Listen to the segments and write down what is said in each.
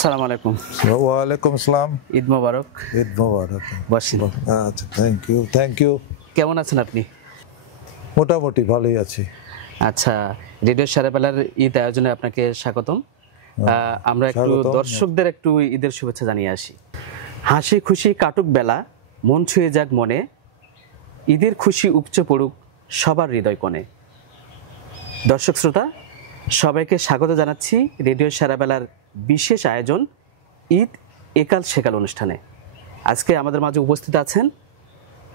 আসসালামু আলাইকুম। ওয়ালাইকুম আসসালাম। ঈদ মোবারক। ঈদ মোবারক। বসেন। আচ্ছা, থ্যাংক ইউ। কেমন আছেন আপনি? মোটামুটি ভালোই আছি। আচ্ছা, রেডিও সারেবেলার ঈদ আয়োজনে আপনাকে স্বাগতম। আমরা একটু দর্শকদের একটু ঈদের শুভেচ্ছা জানিয়ে আসি। হাসি খুশি কাটুক বেলা, মন ছুঁয়ে যাক মনে, ঈদের খুশি উপচে পড়ুক সবার হৃদয় কোণে। দর্শক শ্রোতা, সবাইকে স্বাগত জানাচ্ছি রেডিও সারাবেলার বিশেষ আয়োজন ঈদ একাল সেকাল অনুষ্ঠানে। আজকে আমাদের মাঝে উপস্থিত আছেন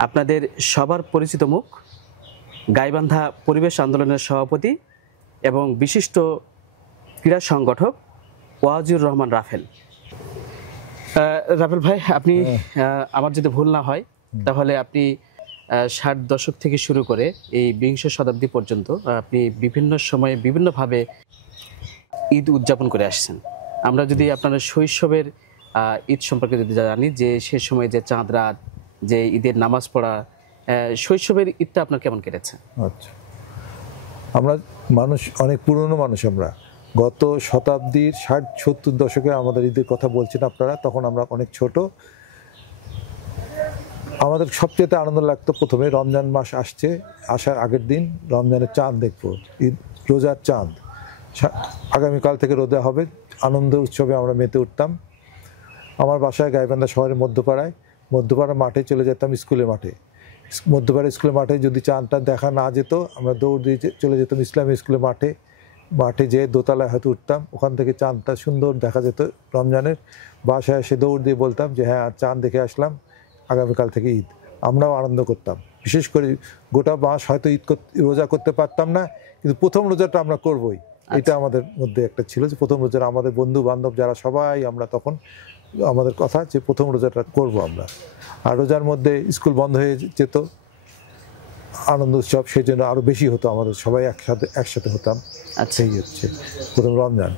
আপনাদের সবার পরিচিত মুখ, গাইবান্ধা পরিবেশ আন্দোলনের সভাপতি এবং বিশিষ্ট ক্রীড়া সংগঠক ওয়াজিউর রহমান রাফেল। রাফেল ভাই, আপনি আমার যদি ভুল না হয় তাহলে আপনি 60 দশক থেকে শুরু করে এই বিংশ শতাব্দী পর্যন্ত আপনি বিভিন্ন সময়ে বিভিন্নভাবে ঈদ উদযাপন করে আসছেন। আমরা যদি আপনার শৈশবের ঈদ সম্পর্কে যদি জানি, যে সে সময় যে চাঁদ রাত, যে ঈদের নামাজ পড়া, শৈশবের ঈদটা আপনার কেমন কেটেছে? আচ্ছা, আমরা মানুষ অনেক পুরনো মানুষ। আমরা গত শতাব্দীর 60-70 দশকে আমাদের ঈদের কথা বলছেন আপনারা, তখন আমরা অনেক ছোট। আমাদের সবচেয়ে আনন্দ লাগতো প্রথমে রমজান মাস আসার আগের দিন রমজানের চাঁদ দেখবো, ঈদ রোজার চাঁদ। আগামীকাল থেকে রোজা হবে, আনন্দ উৎসবে আমরা মেতে উঠতাম। আমার বাসায় গাইবান্ধা শহরের মধ্যপাড়ার মাঠে চলে যেতাম, স্কুলের মাঠে। মধ্যপাড়া স্কুলের মাঠে যদি চাঁদটা দেখা না যেত, আমরা দৌড় দিয়ে চলে যেতাম ইসলামী স্কুলের মাঠে যেয়ে দোতলায় হয়তো উঠতাম, ওখান থেকে চাঁদটা সুন্দর দেখা যেত রমজানের। বাসায় এসে দৌড় দিয়ে বলতাম যে হ্যাঁ, চাঁদ দেখে আসলাম, আগামীকাল থেকে ঈদ। আমরাও আনন্দ করতাম। বিশেষ করে গোটা মাস হয়তো রোজা করতে পারতাম না, কিন্তু প্রথম রোজাটা আমরা করবই, এটা আমাদের মধ্যে একটা ছিল যে প্রথম রোজাটা আমাদের বন্ধু বান্ধব যারা সবাই আমরা তখন আমাদের কথা যে প্রথম রোজাটা করব আমরা। আর রোজার মধ্যে স্কুল বন্ধ হয়ে যেত, আনন্দ উৎসব সেই জন্য আরও বেশি হতো, আমাদের সবাই একসাথে হতাম। এই হচ্ছে প্রথম রমজান।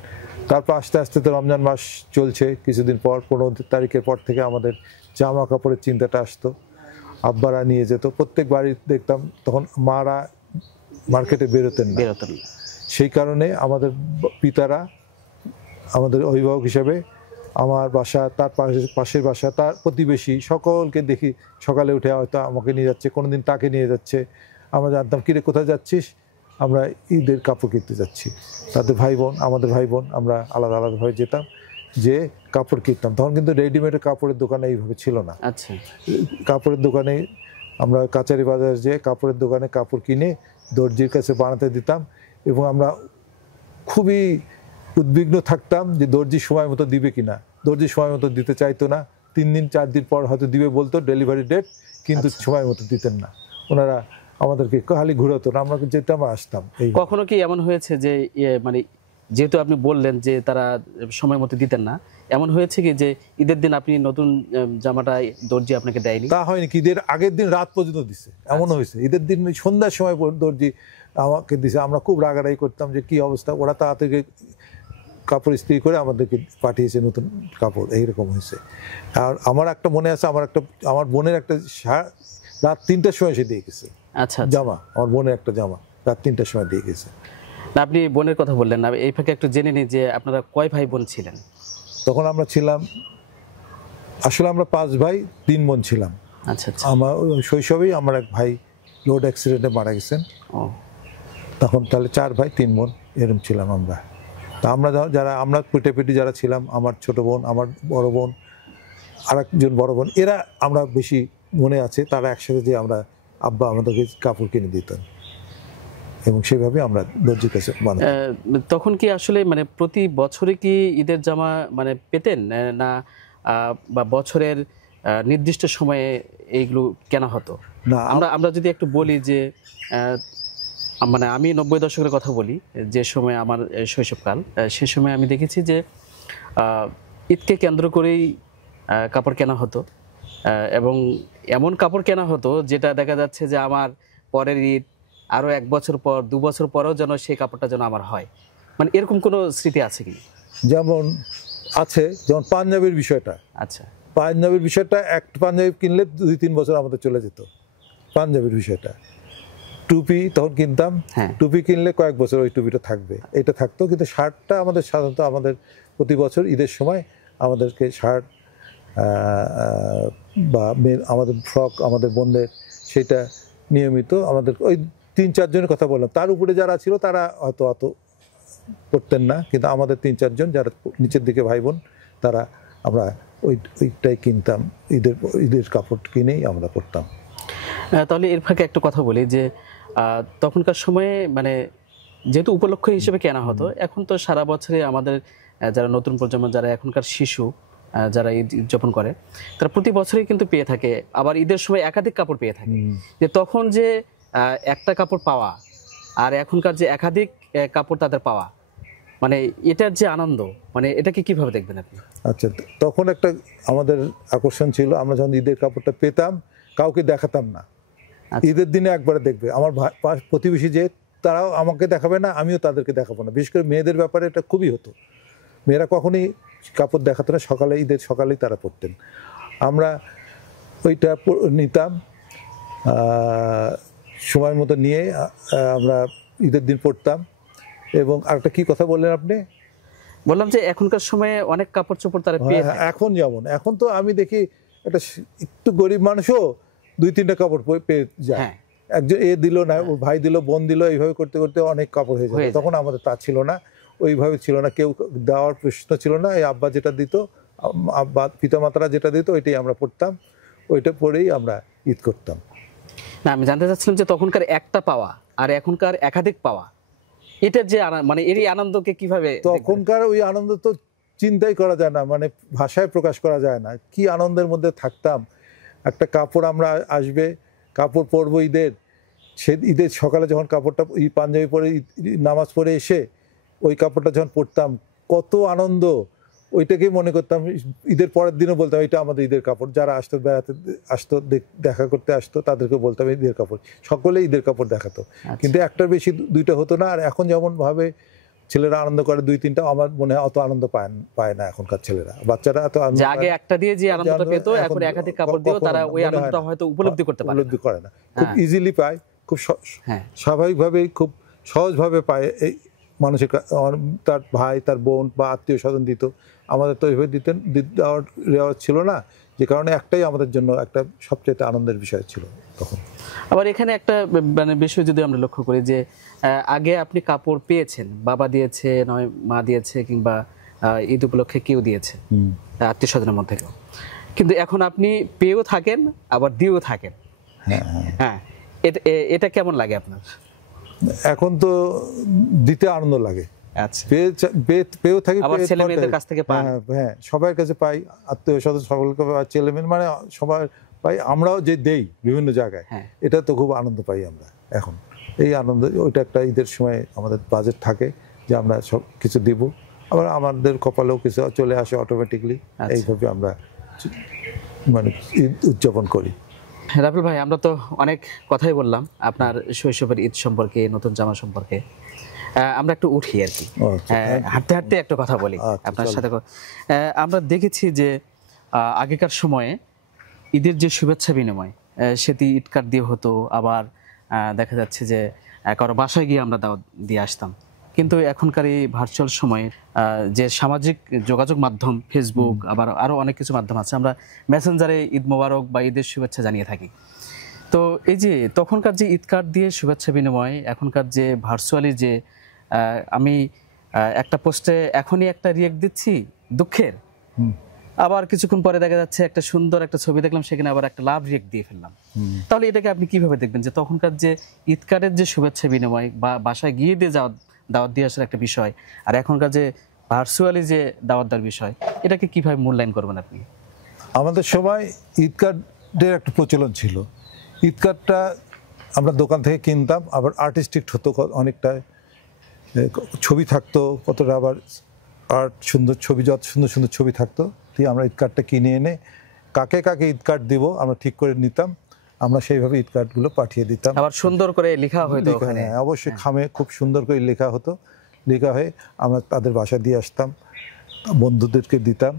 তারপর আস্তে আস্তে তো রমজান মাস চলছে, কিছুদিন পর 15 তারিখের পর থেকে আমাদের জামা কাপড়ের চিন্তাটা আসতো। আব্বারা নিয়ে যেত, প্রত্যেক বাড়ি দেখতাম তখন মারা মার্কেটে বেরোতেন না। সেই কারণে আমাদের পিতারা, আমাদের অভিভাবক হিসেবে আমার বাসা, তার পাশের বাসা, তার প্রতিবেশী সকলকে দেখি সকালে উঠে হয়তো আমাকে নিয়ে যাচ্ছে, কোনোদিন তাকে নিয়ে যাচ্ছে। আমরা জানতাম কিরে কোথায় যাচ্ছিস, আমরা ঈদের কাপড় কিনতে যাচ্ছি। তাদের ভাই বোন, আমাদের ভাই বোন, আমরা আলাদা আলাদাভাবে যেতাম, যে কাপড় কিনতাম। তখন কিন্তু রেডিমেড কাপড়ের দোকানে এইভাবে ছিল না। আচ্ছা, কাপড়ের দোকানে আমরা কাচারি বাজার যেয়ে কাপড়ের দোকানে কাপড় কিনে দর্জির কাছে বানাতে দিতাম, এবং আমরা খুবই উদ্বিগ্ন থাকতাম যে দর্জি সময় মতো দিবে কিনা। দর্জি সময় মতো দিতে চাইতো না, 3 দিন 4 দিন পর হয়তো দিবে বলতো, ডেলিভারি ডেট, কিন্তু সময় মতো দিতেন না। ওনারা আমাদেরকে খালি ঘুরাতো না, আমরা যেতাম আর আসতাম। কখনো কি এমন হয়েছে যে মানে যেহেতু আপনি বললেন যে তারা সময় মতো দিতেন না, এমন হয়েছে কি যে ঈদের দিন আপনি নতুন জামাটা দর্জি আপনাকে দেয়নি? তা হয়নি, কি ঈদের আগের দিন রাত পর্যন্ত দিছে, এমন হয়েছে। ঈদের দিন সন্ধ্যার সময় দর্জি আমাকে দিছে, আমরা খুব রাগারাগি করতাম যে কি অবস্থা, ওরা তাড়াতাড়ি কাপড় ইস্ত্রি করে আমাদেরকে পাঠিয়েছে নতুন কাপড়, এইরকম হয়েছে। আর আমার একটা মনে আছে, আমার বোনের একটা রাত 3টার সময় সে দিয়ে গেছে। আচ্ছা, জামা, আমার বোনের একটা জামা রাত 3টার সময় দিয়ে গেছে। আপনি বোনের কথা বললেন না, এই ফাঁকে একটু জেনে নিই যে আপনারা কয় ভাই বোন ছিলেন? তখন আমরা ছিলাম, আসলে আমরা 5 ভাই 3 বোন ছিলাম। আচ্ছা, আমার শৈশবেই আমার এক ভাই রোড অ্যাক্সিডেন্টে মারা গেছেন। তখন তাহলে 4 ভাই 3 বোন এরকম ছিলাম আমরা। তা আমরা আমরা পিঠে যারা ছিলাম, আমার ছোট বোন, আমার বড় বোন, আর একজন বড় বোন, এরা আমরা বেশি মনে আছে, তারা একসাথে যে আমরা আব্বা আমাদেরকে কাপড় কিনে দিতেন, এবং সেভাবে আমরা দর্জির কাছে বানাতাম। তখন কি আসলে মানে প্রতি বছরে কি ঈদের জামা মানে পেতেন না, বা বছরের নির্দিষ্ট সময়ে এইগুলো কেনা হতো? না, আমরা যদি একটু বলি যে মানে আমি 90 দশকের কথা বলি, যে সময় আমার শৈশবকাল, সে সময় আমি দেখেছি যে ঈদকে কেন্দ্র করেই কাপড় কেনা হতো, এবং এমন কাপড় কেনা হতো যেটা দেখা যাচ্ছে যে আমার পরের ঈদ আরও 1 বছর পর 2 বছর পরেও যেন সেই কাপড়টা যেন আমার হয়। মানে এরকম কোনো স্মৃতি আছে কি? যেমন আছে, যেমন পাঞ্জাবির বিষয়টা। আচ্ছা, পাঞ্জাবির বিষয়টা, একটা পাঞ্জাবি কিনলে 2-3 বছর আমাদের চলে যেত। পাঞ্জাবির বিষয়টা, টুপি তখন কিনতাম, টুপি কিনলে কয়েক বছর ওই টুপিটা থাকবে, এটা থাকতো। কিন্তু শার্টটা আমাদের সাধারণত আমাদের প্রতি বছর ঈদের সময় আমাদেরকে শার্ট বা আমাদের ফ্রক আমাদের বোনদের সেটা নিয়মিত আমাদের ওই 3-4 জনের কথা বললাম, তার উপরে যারা ছিল তারা হয়তো অত পড়তেন না, কিন্তু আমাদের 3-4 জন যারা নিচের দিকে ভাই বোন তারা আমরা ওইটাই কিনতাম, ঈদের কাপড় কিনেই আমরা পরতাম। তাহলে এর ফাঁকে একটা কথা বলি যে তখনকার সময়ে মানে যেহেতু উপলক্ষ হিসেবে কেনা হতো, এখন তো সারা বছরে আমাদের যারা নতুন প্রজন্ম, যারা এখনকার শিশু, যারা ঈদ উদযাপন করে, তারা প্রতি বছরই কিন্তু পেয়ে থাকে, আবার ঈদের সময় একাধিক কাপড় পেয়ে থাকে। যে তখন যে একটা কাপড় পাওয়া আর এখনকার যে একাধিক কাপড় তাদের পাওয়া, মানে এটার যে আনন্দ, মানে এটাকে কিভাবে দেখবেন আপনি? আচ্ছা, তখন একটা আমাদের আকর্ষণ ছিল, আমরা যখন ঈদের কাপড়টা পেতাম কাউকে দেখাতাম না। ঈদের দিনে একবারে দেখবে, আমার প্রতিবেশী যে তারাও আমাকে দেখাবে না, আমিও তাদেরকে দেখাবো না। বিশেষ করে মেয়েদের ব্যাপারে এটা খুবই হতো, মেয়েরা কখনই কাপড় দেখাতো না, সকালে ঈদের সকালেই তারা পরতেন। আমরা ওইটা নিতাম, সময় মতো নিয়ে আমরা ঈদের দিন পরতাম। এবং আরেকটা কি কথা বললেন আপনি? বললাম যে এখনকার সময়ে অনেক কাপড় চোপড় তারা পেয়ে থাকে। এখন যেমন এখন তো আমি দেখি একটা একটু গরিব মানুষও 2-3টা কাপড় পেয়ে যায়। একজন এ দিল না, ওর ভাই দিল, বোন দিল, এইভাবে করতে করতে অনেক কাপড় হয়ে যায়। তখন আমাদের তা ছিল না, ওইভাবে ছিল না, কেউ দেওয়ার প্রশ্ন ছিল না। এই আব্বা যেটা দিত, আব্বা পিতামাতারা যেটা দিত ওইটাই আমরা পড়তাম, ওইটা পরেই আমরা ঈদ করতাম। না, আমি জানতে চাচ্ছিলাম যে তখনকার একটা পাওয়া আর এখনকার একাধিক পাওয়া, এটার যে মানে এর আনন্দকে কিভাবে? তখনকার ওই আনন্দ তো চিন্তাই করা যায় না, মানে ভাষায় প্রকাশ করা যায় না, কি আনন্দের মধ্যে থাকতাম। একটা কাপড় আমরা আসবে, কাপড় পরবো ঈদের, সে ঈদের সকালে যখন কাপড়টা পাঞ্জাবি পরে নামাজ পড়ে এসে ওই কাপড়টা যখন পরতাম, কত আনন্দ। ওইটাকেই মনে করতাম, ঈদের পরের দিনও বলতাম এটা আমাদের ঈদের কাপড়। যারা আসতো, বেড়াতে আসতো, দেখা করতে আসতো, তাদেরকে বলতাম ঈদের কাপড়। সকলে ঈদের কাপড় দেখাতো, কিন্তু একটার বেশি 2টা হতো না। আর এখন যেমন ভাবে ছেলেরা আনন্দ করে 2-3টা, আমার মনে হয় অত আনন্দ পায় না এখনকার ছেলেরা, বাচ্চারা এত আনন্দ। আগে একটা দিয়ে যে আনন্দটা পেত, এখন একাধিক কাপড় দিয়েও তারা ওই আনন্দটা হয়তো উপলব্ধি করতে পারে, উপলব্ধি করে না। খুব ইজিলি পায়, খুব স্বাভাবিকভাবেই, খুব সহজভাবে পায়। এই মানুষের তার ভাই, তার বোন বা আত্মীয় স্বজন দিত, আমাদের তো এইভাবে দেওয়ার রেওয়াজ ছিল না, যে কারণে একটাই আমাদের জন্য একটা সবচেয়ে আনন্দের বিষয় ছিল তখন। আবার এখানে একটা মানে বিষয় যদি আমরা লক্ষ্য করি যে আগে আপনি কাপড় পেয়েছেন, বাবা দিয়েছে, নয় মা দিয়েছে, কিংবা ঈদ উপলক্ষে কেউ দিয়েছে আত্মীয় স্বজনের মধ্যে কেউ, কিন্তু এখন আপনি পেয়েও থাকেন আবার দিয়েও থাকেন। হ্যাঁ, এটা কেমন লাগে আপনার? এখন তো দিতে আনন্দ লাগে। আচ্ছা, পেয়েও থাকি, ছেলে মেয়েদের কাছ থেকে পাই। হ্যাঁ, সবার কাছে পাই, আত্মীয় স্বজন সকলকে, ছেলে মেয়ে মানে সবাই পাই। আমরাও যে দেই বিভিন্ন জায়গায়, এটা তো খুব আনন্দ পাই আমরা এখন। এই আনন্দ, ওইটা একটা ঈদের সময় আমাদের বাজেট থাকে যে আমরা সব কিছু দিব, আবার আমাদের কপালেও কিছু চলে আসে অটোমেটিকলি। এইভাবে আমরা মানে ঈদ উদযাপন করি। রাফেল ভাই, আমরা তো অনেক কথাই বললাম আপনার শৈশবের ঈদ সম্পর্কে, নতুন জামা সম্পর্কে। আমরা একটু উঠি আর কি, হাঁটতে হাঁটতে একটা কথা বলি আপনার সাথে। আমরা দেখেছি যে আগেকার সময়ে ঈদের যে শুভেচ্ছা বিনিময়, সেটি ঈদ কার্ড দিয়ে হতো, আবার দেখা যাচ্ছে যে কারো বাসায় গিয়ে আমরা দাওয়াত দিয়ে আসতাম। কিন্তু এখনকার এই ভার্চুয়াল সময়ে যে সামাজিক যোগাযোগ মাধ্যম, ফেসবুক, আবার আরও অনেক কিছু মাধ্যম আছে, আমরা মেসেঞ্জারে ঈদ মোবারক বা ঈদের শুভেচ্ছা জানিয়ে থাকি। তো এই যে তখনকার যে ঈদ কার্ড দিয়ে শুভেচ্ছা বিনিময়, এখনকার যে ভার্চুয়ালি যে আমি একটা পোস্টে এখনই একটা রিয়েক্ট দিচ্ছি দুঃখের, আবার কিছুক্ষণ পরে দেখা যাচ্ছে একটা সুন্দর একটা ছবি দেখলাম, সেখানে আবার একটা লাভ রিয়েক্ট দিয়ে ফেললাম। তাহলে এটাকে আপনি কিভাবে দেখবেন যে তখনকার যে ঈদ কার্ডের যে শুভেচ্ছা বিনিময় বা বাসায় গিয়ে দিয়ে দাওয়াত দিয়ে আসার একটা বিষয়, আর এখনকার যে ভার্চুয়ালি যে দাওয়াত দেওয়ার বিষয়, এটাকে কিভাবে মূল্যায়ন করবেন আপনি? আমাদের সময় ঈদ কার্ডের একটা প্রচলন ছিল। ঈদ কার্ডটা আমরা দোকান থেকে কিনতাম, আবার আর্টিস্টিক হতো অনেকটা, ছবি থাকতো কতটা, আবার আর্ট সুন্দর ছবি, যত সুন্দর সুন্দর ছবি থাকতো। দিয়ে আমরা ঈদ কার্ডটা কিনে এনে কাকে কাকে ঈদ কার্ড দিব আমরা ঠিক করে নিতাম, আমরা সেইভাবে ঈদ কার্ডগুলো পাঠিয়ে দিতাম। আবার সুন্দর করে লেখা হতো ওখানে, অবশ্যই খামে খুব সুন্দর করে লেখা হতো, লেখা হয়ে আমরা তাদের বাসা দিয়ে আসতাম, বন্ধুদেরকে দিতাম।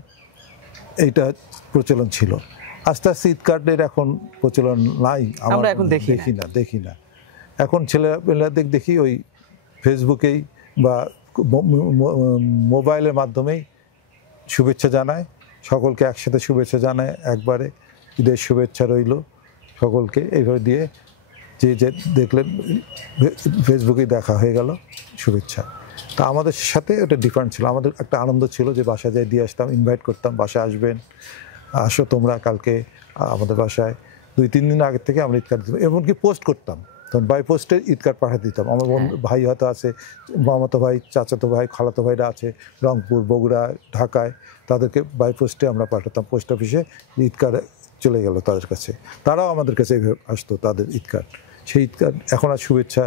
এইটা প্রচলন ছিল। আস্তে আস্তে ঈদ কার্ডের এখন প্রচলন নাই, আমরা এখন দেখি না। এখন ছেলেমেয়েদের দেখি ওই ফেসবুকেই বা মোবাইলের মাধ্যমেই শুভেচ্ছা জানায়, সকলকে একসাথে শুভেচ্ছা জানায় একবারে, ঈদের শুভেচ্ছা রইল সকলকে, এইভাবে দিয়ে যে যে দেখলেন ফেসবুকেই দেখা হয়ে গেল শুভেচ্ছা। তা আমাদের সাথে ওটা ডিফারেন্ট ছিল, আমাদের একটা আনন্দ ছিল যে বাসায় যাই দিয়ে আসতাম, ইনভাইট করতাম, বাসায় আসবেন, আসো তোমরা কালকে আমাদের বাসায়। 2-3 দিন আগের থেকে আমরা ঈদ কার্ড দিতাম, এমনকি পোস্ট করতাম, তখন বাই পোস্টে ঈদ কার্ড পাঠিয়ে দিতাম। আমার বন্ধু ভাই হয়তো আছে, মামাতো ভাই, চাচাতো ভাই, খালাতো ভাইরা আছে রংপুর, বগুড়া, ঢাকায়, তাদেরকে বাই পোস্টে আমরা পাঠাতাম, পোস্ট অফিসে ঈদ কার্ড চলে গেল তাদের কাছে, তারাও আমাদের কাছে এইভাবে আসতো তাদের ঈদ কার্ড। সেই ঈদ কার্ড এখন আর শুভেচ্ছা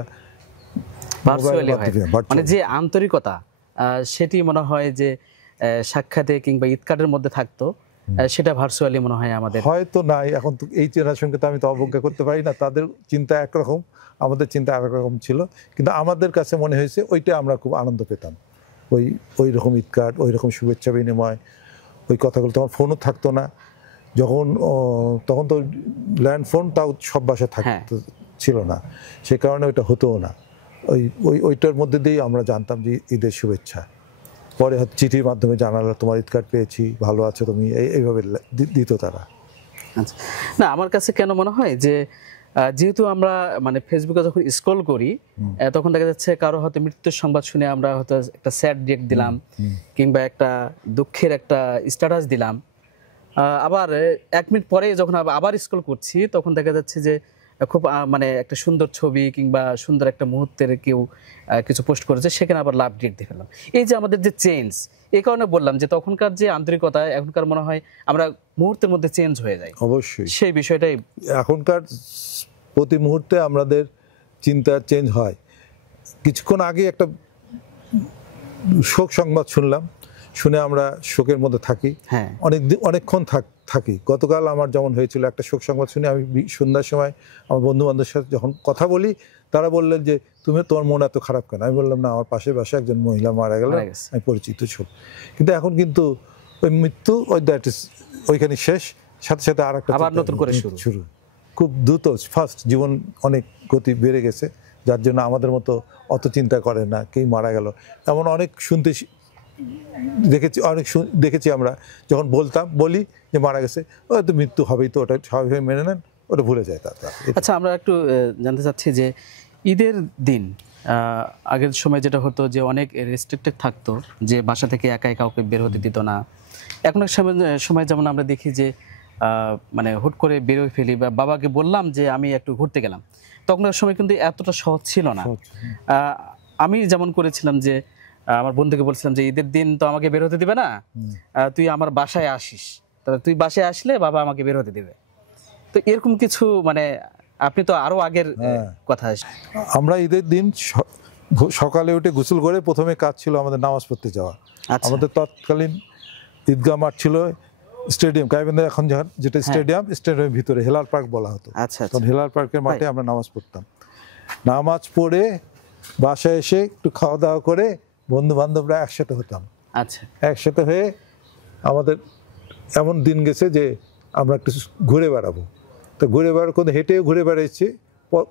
ভার্চুয়ালি হয়, মানে যে আন্তরিকতা সেটি মনে হয় যে সাক্ষাতে কিংবা ঈদ কার্ডের মধ্যে থাকতো, সেটা ভার্চুয়ালি মনে হয় আমাদের হয়তো নাই। এখন তো এই জেনারেশনকে তো আমি তো অবজ্ঞা করতে পারি না, তাদের চিন্তা একরকম, আমাদের চিন্তা একরকম ছিল, কিন্তু আমাদের কাছে মনে হয়েছে ওইটা আমরা খুব আনন্দ পেতাম, ওই রকম ঈদ কার্ড, ওই রকম শুভেচ্ছা বিনিময়, ওই কথাগুলো। তখন ফোনও থাকতো না, যখন তখন তো ল্যান্ড ফোন তাও সব বাসায় থাকতো, ছিল না, সে কারণে ওইটা হতোও না। ওইটার মধ্যে দিয়েই আমরা জানতাম যে ঈদের শুভেচ্ছা। পরে হয়তো চিঠির মাধ্যমে জানালো তোমার ঈদ কার্ড পেয়েছি, ভালো আছো তুমি, এইভাবে দিত তারা। আচ্ছা, না আমার কাছে কেন মনে হয় যে যেহেতু আমরা মানে ফেসবুকে যখন স্ক্রল করি তখন দেখা যাচ্ছে কারো হয়তো মৃত্যুর সংবাদ শুনে আমরা হয়তো একটা স্যাড রিয়েক্ট দিলাম, কিংবা একটা দুঃখের একটা স্ট্যাটাস দিলাম, আবার 1 মিনিট পরে যখন আবার স্ক্রল করছি তখন দেখা যাচ্ছে যে খুব মানে একটা সুন্দর ছবি কিংবা সুন্দর একটা মুহূর্তের কেউ কিছু পোস্ট করেছে, সেখানে আবার লাভ ডেট দিয়ে ফেললাম। এই যে আমাদের যে চেঞ্জ, এই কারণে বললাম যে তখনকার যে আন্তরিকতা এখনকার মনে হয় আমরা মুহূর্তের মধ্যে চেঞ্জ হয়ে যায়। অবশ্যই সেই বিষয়টাই এখনকার প্রতি মুহূর্তে আমাদের চিন্তা চেঞ্জ হয়। কিছুক্ষণ আগে একটা শোক সংবাদ শুনলাম, শুনে আমরা শোকের মধ্যে থাকি, অনেকক্ষণ থাকি। গতকাল আমার যেমন হয়েছিল, একটা শোক সংবাদ শুনে আমি সন্ধ্যার সময় আমার বন্ধু বান্ধবের সাথে যখন কথা বলি, তারা বললেন যে তোমার মন এত খারাপ কেন? আমি বললাম না, আমার পাশের বাসায় একজন মহিলা মারা গেল, আমি পরিচিত ছোট। কিন্তু এখন কিন্তু ওই মৃত্যু ওইখানে শেষ, সাথে সাথে আর একটা আবার নতুন করে শুরু। খুব দ্রুত ফাস্ট, জীবন অনেক গতি বেড়ে গেছে, যার জন্য আমাদের মতো অত চিন্তা করে না কে মারা গেল। এমন অনেক দেখেছি আমরা, যখন বলি যে মারা গেছে, তো মৃত্যু হবেই, তো ওটা স্বাভাবিকভাবে মেনে নেন, ওটা ভুলে যায় তারা। আচ্ছা, আমরা একটু জানতে চাচ্ছি যে ঈদের দিন আগের সময় যেটা হতো যে অনেক রেস্ট্রিক্টেড থাকতো, যে বাসা থেকে একাই কাউকে বের হতে দিত না। এখন সময় যেমন আমরা দেখি যে মানে হুট করে বেরোয় ফেলি, বা বাবাকে বললাম যে আমি একটু ঘুরতে গেলাম, তখনকার সময় কিন্তু এতটা সহজ ছিল না। আমি যেমন করেছিলাম যে আমার বন্ধুকে বলছিলাম যে ঈদের দিন তো আমাকে বের হতে দিবে না, তুই আমার বাসায় আসিস, তাহলে তুই বাসায় আসলে বাবা আমাকে বের হতে দিবে। তো এরকম কিছু, মানে আপনি তো আরো আগের কথা। আমরা ঈদের দিন সকালে উঠে গোসল করে প্রথমে কাজ ছিল আমাদের নামাজ পড়তে যাওয়া। আমাদের তৎকালীন ঈদগাহ মাঠ ছিল স্টেডিয়াম, গাইবান্ধা এখন যেটা স্টেডিয়ামের ভিতরে হেলাল পার্ক বলা হতো। তখন হেলাল পার্কের মাঠে আমরা নামাজ পড়তাম। নামাজ পড়ে বাসায় এসে একটু খাওয়া দাওয়া করে বন্ধু বান্ধবরা একসাথে হতাম। একসাথে হয়ে আমাদের এমন দিন গেছে যে আমরা একটু ঘুরে বেড়াবো। তো ঘুরে বেড়ার কোনো হেঁটেও ঘুরে বেড়াচ্ছি,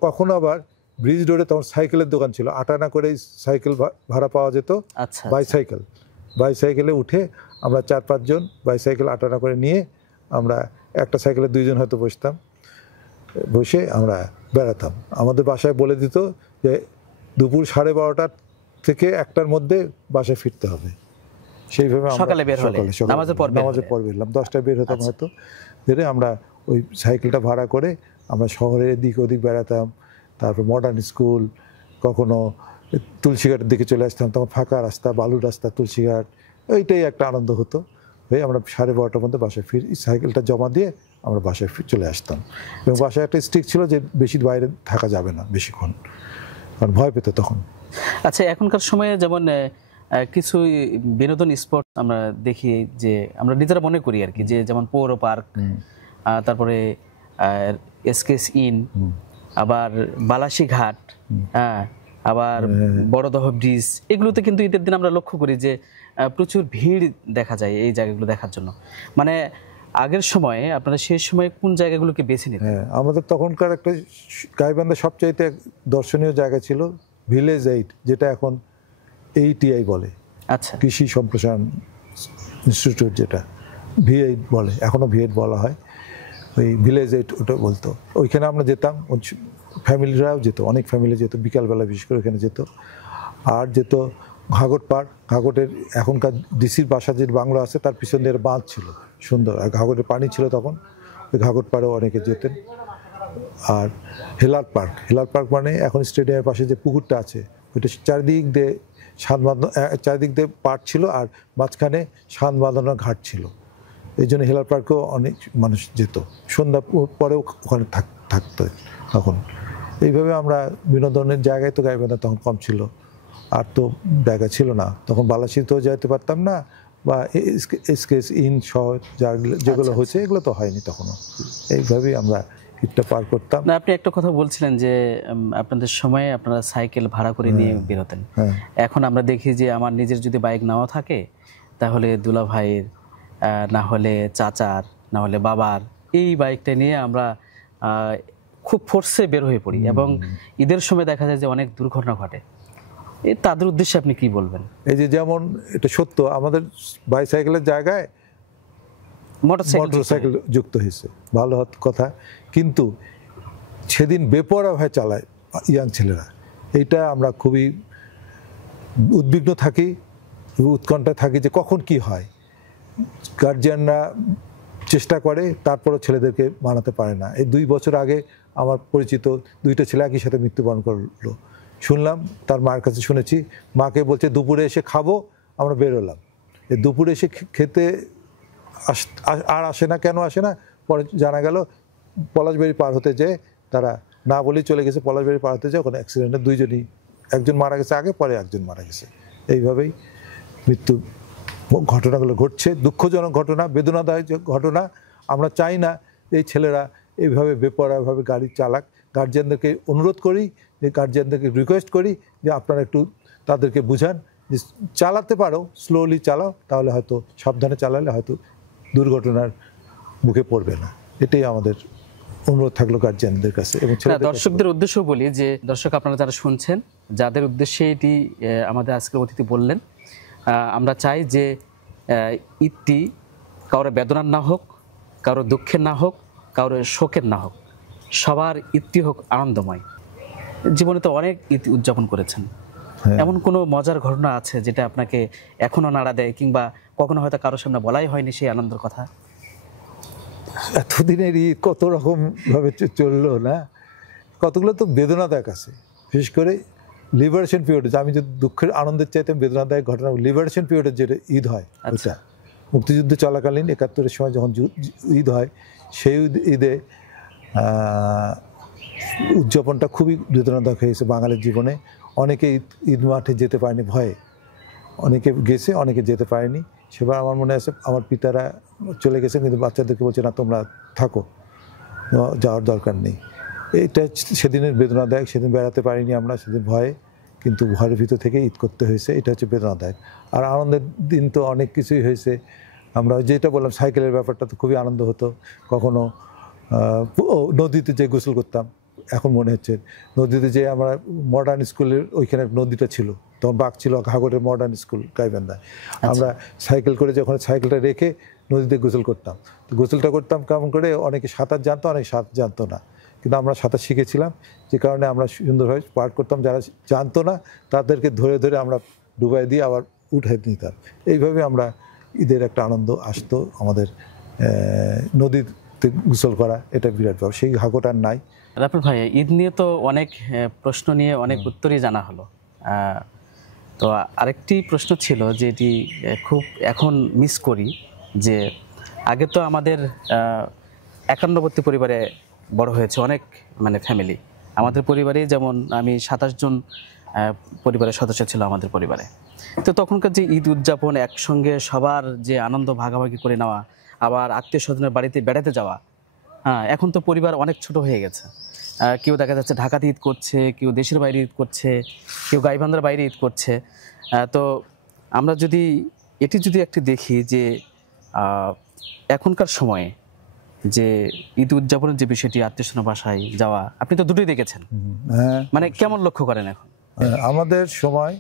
কখনো আবার ব্রিজ রোডে তখন সাইকেলের দোকান ছিল, 8 আনা করেই সাইকেল ভাড়া পাওয়া যেত, বাইসাইকেলে উঠে আমরা 4-5 জন বাইসাইকেল 8 আনা করে নিয়ে আমরা একটা সাইকেলে 2 জন হয়তো বসে আমরা বেড়াতাম। আমাদের বাসায় বলে দিত যে দুপুর 12:30 থেকে 1টার মধ্যে বাসায় ফিরতে হবে। সেইভাবে সকালে নামাজের পর বেরলাম, 10টায় বের হতাম হয়তো, বেরে আমরা ওই সাইকেলটা ভাড়া করে আমরা শহরের এদিক ওদিক বেড়াতাম। তারপর মডার্ন স্কুল, কখনো তুলসীঘাটের দিকে চলে আসতাম, তখন ফাঁকা রাস্তা, বালুর রাস্তা, তুলসীঘাট, ওইটাই একটা আনন্দ হতো। হয়ে আমরা 12:30টার মধ্যে বাসায় সাইকেলটা জমা দিয়ে আমরা বাসায় চলে আসতাম। এবং বাসায় একটা স্ট্রিক ছিল যে বেশি বাইরে থাকা যাবে না বেশিক্ষণ, কারণ ভয় পেত তখন। আচ্ছা, এখনকার সময়ে যেমন কিছু বিনোদন স্পট আমরা দেখি, যে আমরা নিজেরা মনে করি আর কি, যে যেমন পৌর পার্ক, তারপরে এসকেস ইন, আবার বালাসী ঘাট, আবার বড়দহ ব্রিজ, এগুলোতে কিন্তু ঈদের দিন আমরা লক্ষ্য করি যে প্রচুর ভিড় দেখা যায় এই জায়গাগুলো দেখার জন্য। মানে আগের সময়ে আপনারা সেই সময় কোন জায়গাগুলোকে বেছে নিতেন? আমাদের তখনকার একটা গাইবান্ধা সবচাইতে দর্শনীয় জায়গা ছিল ভিলেজ 8, যেটা এখন ATI বলে, কৃষি সম্প্রসারণ ইনস্টিটিউট, যেটা V8 বলে, এখনও V8 বলা হয়, ওই ভিলেজ 8 ওটা বলতো। ওইখানে আমরা যেতাম, ফ্যামিলিরাও যেত, অনেক ফ্যামিলি যেত বিকালবেলা, বিশেষ করে ওখানে যেত। আর যেত ঘাগট পাড়, ঘাগটের এখনকার ডিসির বাসা যে বাংলো আছে তার পিছন দিয়ে বাঁধ ছিল সুন্দর, আর ঘাগটের পানি ছিল তখন, ওই ঘাগট পাড়েও অনেকে যেতেন। আর হেলার পার্ক, হেলার পার্ক মানে এখন স্টেডিয়ামের পাশে যে পুকুরটা আছে, ওইটা চারিদিক দিয়ে চারিদিক দিয়ে পাড় ছিল, আর মাঝখানে সান বাঁধানোর ঘাট ছিল। এই জন্য হেলার পার্কেও অনেক মানুষ যেত, সন্ধ্যা পরেও ওখানে থাকতো তখন। এইভাবে আমরা বিনোদনের জায়গায় তো গাইবান্ধা তখন কম ছিল, আর তো জায়গা ছিল না তখন, বালাসিতেও যাইতে পারতাম না, বা এসকেস ইন শহর যেগুলো হয়েছে এগুলো তো হয়নি তখনও। এইভাবেই আমরা ঈদটা পার করতাম। না, আপনি একটা কথা বলছিলেন যে আপনাদের সময়ে আপনারা সাইকেল ভাড়া করে নিয়ে বের হতেন। এখন আমরা দেখি যে আমার নিজের যদি বাইক নাও থাকে, তাহলে দুলা ভাইয়ের, না হলে চাচার, না হলে বাবার, এই বাইকটা নিয়ে আমরা খুব ফোর্সে বের হয়ে পড়ি, এবং ঈদের সময় দেখা যায় যে অনেক দুর্ঘটনা ঘটে। এই তাদের উদ্দেশ্যে আপনি কি বলবেন? এই যে যেমন এটা সত্য, আমাদের বাইসাইকেলের জায়গায় মোটরসাইকেল যুক্ত হয়েছে, ভালো কথা, কিন্তু সেদিন বেপরোয়াভাবে চালায় ইয়াং ছেলেরা। এইটা আমরা খুবই উদ্বিগ্ন থাকি, উৎকণ্ঠায় থাকি যে কখন কি হয়। গার্জিয়ানরা চেষ্টা করে, তারপরও ছেলেদেরকে মানাতে পারে না। এই 2 বছর আগে আমার পরিচিত 2টা ছেলে একই সাথে মৃত্যুবরণ করলো, শুনলাম, তার মায়ের কাছে শুনেছি। মাকে বলছে দুপুরে এসে খাবো, আমরা বেরোলাম। এই দুপুরে এসে খেতে আর আসে না, কেন আসে না, পরে জানা গেল পলাশবাড়ি পার হতে যেয়ে তারা না বলেই চলে গেছে। পলাশবাড়ি পার হতে যেয়ে ওখানে অ্যাক্সিডেন্টে 2জনই, একজন মারা গেছে আগে, পরে একজন মারা গেছে। এইভাবেই মৃত্যু ঘটনাগুলো ঘটছে, দুঃখজনক ঘটনা, বেদনাদায়ক ঘটনা। আমরা চাই না এই ছেলেরা এইভাবে বেপরোয়াভাবে গাড়ি চালাক। গার্জিয়ানদেরকে অনুরোধ করি, যে গার্জিয়ানদেরকে রিকোয়েস্ট করি যে আপনারা একটু তাদেরকে বুঝান যে চালাতে পারো, স্লোলি চালাও, তাহলে হয়তো সাবধানে চালালে হয়তো দুর্ঘটনার মুখে পড়বে না। এটাই আমাদের অনুরোধ থাকলো গার্জিয়ানদের কাছে। এবং দর্শকদের উদ্দেশ্য বলি যে, দর্শক আপনারা যারা শুনছেন, যাদের উদ্দেশ্যে এটি আমাদের আজকের অতিথি বললেন, আমরা চাই যে ঈদটি কারোর বেদনার না হোক, কারোর দুঃখের না হোক, কারোর শোকের না হোক, সবার ঈদটি হোক আনন্দময়। জীবনে তো অনেক ঈদ উদযাপন করেছেন, এমন কোনো মজার ঘটনা আছে যেটা আপনাকে এখনো নাড়া দেয়, কিংবা কখনো হয়তো কারোর সামনে বলাই হয়নি সেই আনন্দের কথা? এতদিনের ঈদ কত রকম ভাবে চললো না, কতগুলো তো বেদনাদায়ক আছে। বিশেষ করে লিবারেশন পিরিয়ডে, আমি যে দুঃখের আনন্দের চাইতে বেদনাদায়ক ঘটনা, লিবারেশন পিরিয়ডের যেটা ঈদ হয়, ওইটা মুক্তিযুদ্ধ চলাকালীন 71-এর সময় যখন ঈদ হয়, সেই ঈদে উদযাপনটা খুবই বেদনাদায়ক হয়েছে বাঙালির জীবনে। অনেকে ঈদ মাঠে যেতে পারেনি ভয়ে, অনেকে গেছে, অনেকে যেতে পারেনি। সেবার আমার মনে আছে আমার পিতারা চলে গেছে, কিন্তু বাচ্চাদেরকে বলছে না তোমরা থাকো, যাওয়ার দরকার নেই। এইটা সেদিনের বেদনাদায়ক। সেদিন বেড়াতে পারিনি আমরা, সেদিন ভয়ে, কিন্তু ঘরের ভিতর থেকে ঈদ করতে হয়েছে। এটা হচ্ছে বেদনাদায়ক। আর আনন্দের দিন তো অনেক কিছুই হয়েছে। আমরা যেটা বললাম সাইকেলের ব্যাপারটা তো খুবই আনন্দ হতো। কখনো নদীতে যে গোসল করতাম, এখন মনে হচ্ছে নদীতে যে আমরা মডার্ন স্কুলের ওইখানে নদীটা ছিল, তখন বাঘ ছিল, ঘাগরের মডার্ন স্কুল গাইবান্ধায়। আমরা সাইকেল করে যখন সাইকেলটা রেখে নদীতে গোসল করতাম। গোসলটা করতাম কেমন করে, অনেকে সাঁতার জানতো, অনেকে সাঁতার জানতো না, কিন্তু আমরা সাঁতার শিখেছিলাম, যে কারণে আমরা সুন্দরভাবে পার করতাম। যারা জানতো না তাদেরকে ধরে ধরে আমরা ডুবাই দিয়ে আবার উঠে নিতাম। এইভাবে আমরা ঈদের একটা আনন্দ আসতো আমাদের। নদীতে গোসল করা এটা বিরাট ব্যাপার, সেই ঘাগট আর নাই। রাফেল ভাই, ঈদ নিয়ে তো অনেক প্রশ্ন নিয়ে অনেক উত্তরই জানা হলো। তো আরেকটি প্রশ্ন ছিল যেটি খুব এখন মিস করি, যে আগে তো আমাদের 51বর্তী পরিবারে বড় হয়েছে, অনেক মানে ফ্যামিলি। আমাদের পরিবারে যেমন আমি 27 জন পরিবারের সদস্য ছিল আমাদের পরিবারে। তো তখনকার যে ঈদ উদযাপন, একসঙ্গে সবার যে আনন্দ ভাগাভাগি করে নেওয়া, আবার আত্মীয় স্বজনের বাড়িতে বেড়াতে যাওয়া, এখন তো পরিবার অনেক ছোট হয়ে গেছে। কেউ দেখা যাচ্ছে ঢাকাতে ঈদ করছে, কেউ দেশের বাইরে ঈদ করছে, কেউ গাইবান্ধার বাইরে ঈদ করছে। তো আমরা যদি একটি দেখি যে এখনকার সময়ে যে ঈদ উদযাপনের যে বিষয়টি, আত্মীয় স্বজনের বাসায় যাওয়া, আপনি তো দুটোই দেখেছেন, মানে কেমন লক্ষ্য করেন এখন? আমাদের সময়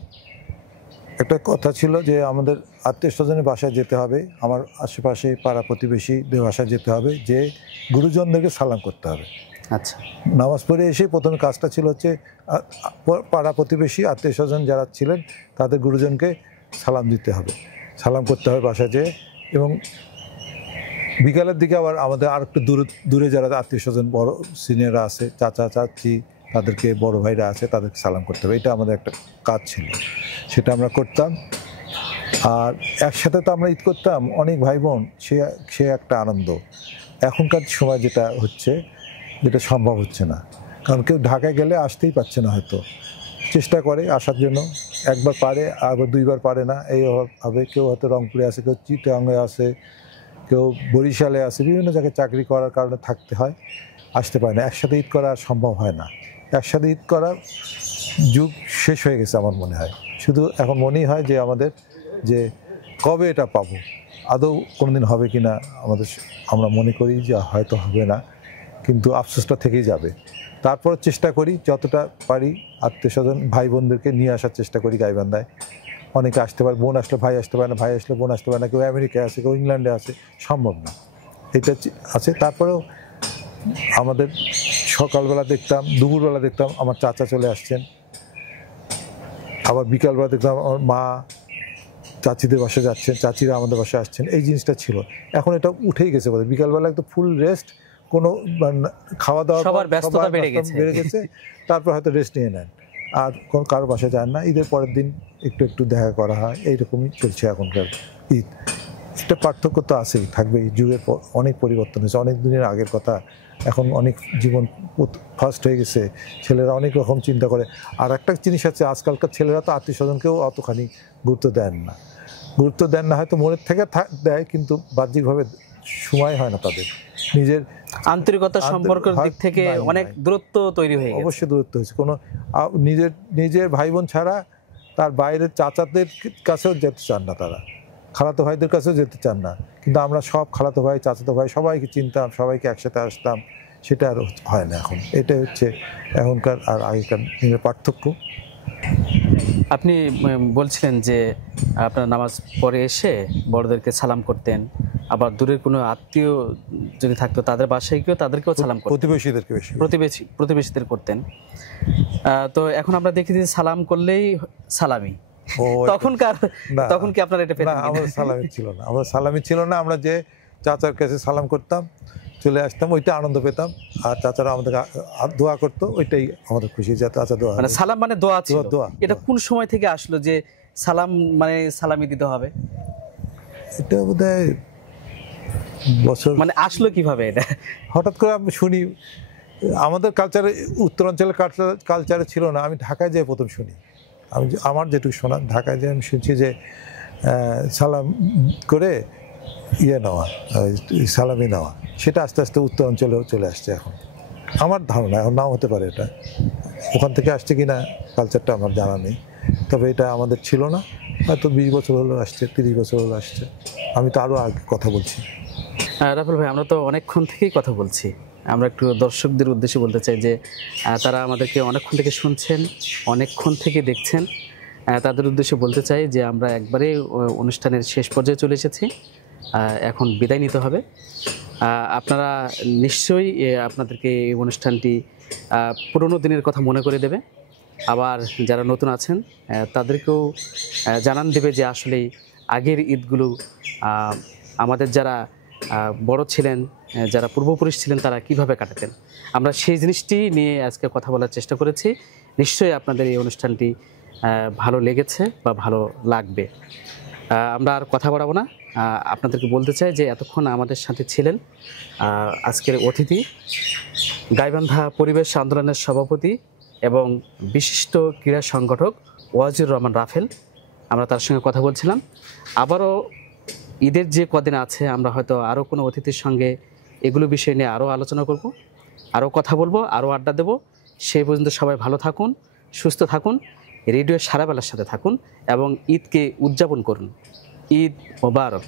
একটা কথা ছিল যে আমাদের আত্মীয় স্বজনের বাসায় যেতে হবে, আমার আশেপাশে পাড়া প্রতিবেশীদের বাসায় যেতে হবে, যে গুরুজনদেরকে সালাম করতে হবে। আচ্ছা, নামাজ পড়ে এসে প্রথমে কাজটা ছিল হচ্ছে পাড়া প্রতিবেশী আত্মীয় স্বজন যারা ছিলেন তাদের গুরুজনকে সালাম দিতে হবে, সালাম করতে হবে বাসায় যেয়ে। এবং বিকালের দিকে আবার আমাদের আর একটু দূরে যারা আত্মীয় স্বজন বড় সিনিয়ররা আছে, চাচা চাচি, তাদেরকে বড় ভাইরা আছে, তাদেরকে সালাম করতে হবে। এটা আমাদের একটা কাজ ছিল, সেটা আমরা করতাম। আর একসাথে তো আমরা ঈদ করতাম, অনেক ভাই বোন, সে একটা আনন্দ। এখনকার সময় যেটা হচ্ছে, যেটা সম্ভব হচ্ছে না, কারণ কেউ ঢাকায় গেলে আসতেই পারছে না, হয়তো চেষ্টা করে আসার জন্য, একবার পারে আবার দুইবার পারে না, এইভাবে কেউ হয়তো রংপুরে আছে, কেউ চিটাগাংয়ে আছে, কেউ বরিশালে আছে, বিভিন্ন জায়গায় চাকরি করার কারণে থাকতে হয়, আসতে পারে না। একসাথে ঈদ করা সম্ভব হয় না, একসাথে ঈদ করার যুগ শেষ হয়ে গেছে আমার মনে হয়। শুধু এখন মনেই হয় যে আমাদের যে কবে এটা পাবো, আদৌ কোনোদিন হবে কি না আমরা মনে করি যে হয়তো হবে না, কিন্তু আফসোসটা থেকেই যাবে। তারপর চেষ্টা করি যতটা পারি আত্মীয় স্বজন ভাই বোনদেরকে নিয়ে আসার চেষ্টা করি গাইবান্ধায়। অনেকে আসতে পারে, বোন আসলে ভাই আসতে পারে না, ভাই আসলে বোন আসতে পারে না, কেউ আমেরিকায় আছে, কেউ ইংল্যান্ডে আছে, সম্ভব না, এটা আছে। তারপরেও আমাদের সকালবেলা দেখতাম, দুপুরবেলা দেখতাম আমার চাচা চলে আসছেন, আবার বিকালবেলা দেখতাম আমার মা চাচিদের বাসায় যাচ্ছেন, চাচিরা আমাদের বাসায় আসছেন, এই জিনিসটা ছিল। এখন এটা উঠেই গেছে বোধহয়, বিকালবেলা একটু ফুল রেস্ট, কোনো খাওয়া দাওয়া সবার ব্যস্ততা বেড়ে গেছে, তারপর হয়তো রেস্ট নিয়ে নেন, আর কারো বাসায় যান না। ঈদের পরের দিন একটু একটু দেখা করা হয়, এইরকমই চলছে এখনকার ঈদ। একটা পার্থক্য তো আছেই, থাকবেই, যুগের অনেক পরিবর্তন হয়েছে, অনেক দিনের আগের কথা, এখন অনেক জীবন ফাস্ট হয়ে গেছে, ছেলেরা অনেক রকম চিন্তা করে। আর একটা জিনিস আছে, আজকালকার ছেলেরা তো আত্মীয় স্বজনকেও অতখানি গুরুত্ব দেন না, হয়তো মনের থেকে দেয়, কিন্তু বাহ্যিকভাবে সময় হয় না তাদের, নিজের আন্তরিকতা সম্পর্কের দিক থেকে অনেক দূরত্ব তৈরি হয়ে গেছে। অবশ্যই দূরত্ব হয়েছে, কোনো নিজের ভাই বোন ছাড়া তার বাইরের চাচাদের কাছেও যেতে চান না, তারা খালাতো ভাইদের কাছেও যেতে চান না। কিন্তু আমরা সব খালাতো ভাই, চাচাতো ভাই সবাইকে চিনতাম, সবাইকে একসাথে আসতাম, সেটা আর হয় না এখন। এটাই হচ্ছে এখনকার আর আগেকার দিনের পার্থক্য। আপনি বলছিলেন যে আপনার নামাজ পড়ে এসে বড়দেরকে সালাম করতেন, আবার দূরের কোনো আত্মীয় যদি থাকতো তাদের বাসায় গিয়েও তাদেরকেও সালাম করতেন, প্রতিবেশীদেরকে বেশি প্রতিবেশীদের করতেন। তো এখন আমরা দেখি যে সালাম করলেই সালামি, তখন কি আপনার এটা পেতেন? আমাদের সালামি ছিল না, আমরা যে চাচার কাছে সালাম করতাম, চলে আসতাম, ওইটা আনন্দ পেতাম। আর চাচারা আমাদের দোয়া করতো, ওইটাই আমাদের খুশি, যে চাচা দোয়া, মানে সালাম মানে দোয়া ছিল। এটা কোন সময় থেকে আসলো যে সালাম মানে সালামি দিতে হবে? এটা বোধহয় বছর, মানে আসলো কিভাবে এটা? হঠাৎ করে আমি শুনি, আমাদের কালচারে, উত্তরাঞ্চলের কালচারে ছিল না। আমি ঢাকায় যেয়ে প্রথম শুনি, আমার যেটুকু শোনা, ঢাকায় যেয়ে আমি শুনছি যে সালাম করে নেওয়া, সালামি নেওয়া, সেটা আস্তে আস্তে উত্তরাঞ্চলেও চলে আসছে এখন। আমার ধারণা, এখন নাও হতে পারে, এটা ওখান থেকে আসছে কিনা কালচারটা আমার জানা নেই, তবে এটা আমাদের ছিল না। হয়তো 20 বছর হলো আসছে, 30 বছর হলো আসছে, আমি তো আরও আগে কথা বলছি। রাফেল ভাই, আমরা তো অনেকক্ষণ থেকেই কথা বলছি, আমরা একটু দর্শকদের উদ্দেশ্যে বলতে চাই যে তারা আমাদেরকে অনেকক্ষণ থেকে শুনছেন, অনেকক্ষণ থেকে দেখছেন, তাদের উদ্দেশ্যে বলতে চাই যে আমরা একবারে অনুষ্ঠানের শেষ পর্যায়ে চলে এসেছি, এখন বিদায় নিতে হবে। আপনারা নিশ্চয়ই আপনাদেরকে এই অনুষ্ঠানটি পুরনো দিনের কথা মনে করে দেবে, আবার যারা নতুন আছেন তাদেরকেও জানান দেবে যে আসলে আগের ঈদগুলো আমাদের যারা বড় ছিলেন, যারা পূর্বপুরুষ ছিলেন, তারা কিভাবে কাটাতেন। আমরা সেই জিনিসটি নিয়ে আজকে কথা বলার চেষ্টা করেছি। নিশ্চয়ই আপনাদের এই অনুষ্ঠানটি ভালো লেগেছে বা ভালো লাগবে। আমরা আর কথা বাড়াবো না, আপনাদেরকে বলতে চাই যে এতক্ষণ আমাদের সাথে ছিলেন আজকের অতিথি, গাইবান্ধা পরিবেশ আন্দোলনের সভাপতি এবং বিশিষ্ট ক্রীড়া সংগঠক ওয়াজিউর রহমান রাফেল। আমরা তার সঙ্গে কথা বলছিলাম। আবারও ঈদের যে কদিন আছে, আমরা হয়তো আরও কোনো অতিথির সঙ্গে এগুলো বিষয় নিয়ে আরও আলোচনা করব, আরও কথা বলবো, আরও আড্ডা দেব। সেই পর্যন্ত সবাই ভালো থাকুন, সুস্থ থাকুন, রেডিও সারাবেলার সাথে থাকুন এবং ঈদকে উদযাপন করুন। ঈদ মোবারক।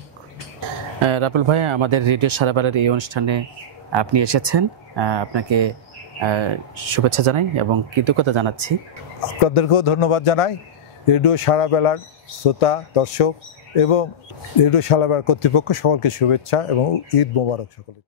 রাফেল ভাই, আমাদের রেডিও সারাবেলার এই অনুষ্ঠানে আপনি এসেছেন, আপনাকে শুভেচ্ছা জানাই এবং কৃতজ্ঞতা জানাচ্ছি। আপনাদেরকেও ধন্যবাদ জানাই। রেডিও সারাবেলার শ্রোতা, দর্শক এবং রেডিও শালাবার কর্তৃপক্ষ সকলকে শুভেচ্ছা এবং ঈদ মোবারক সকলে।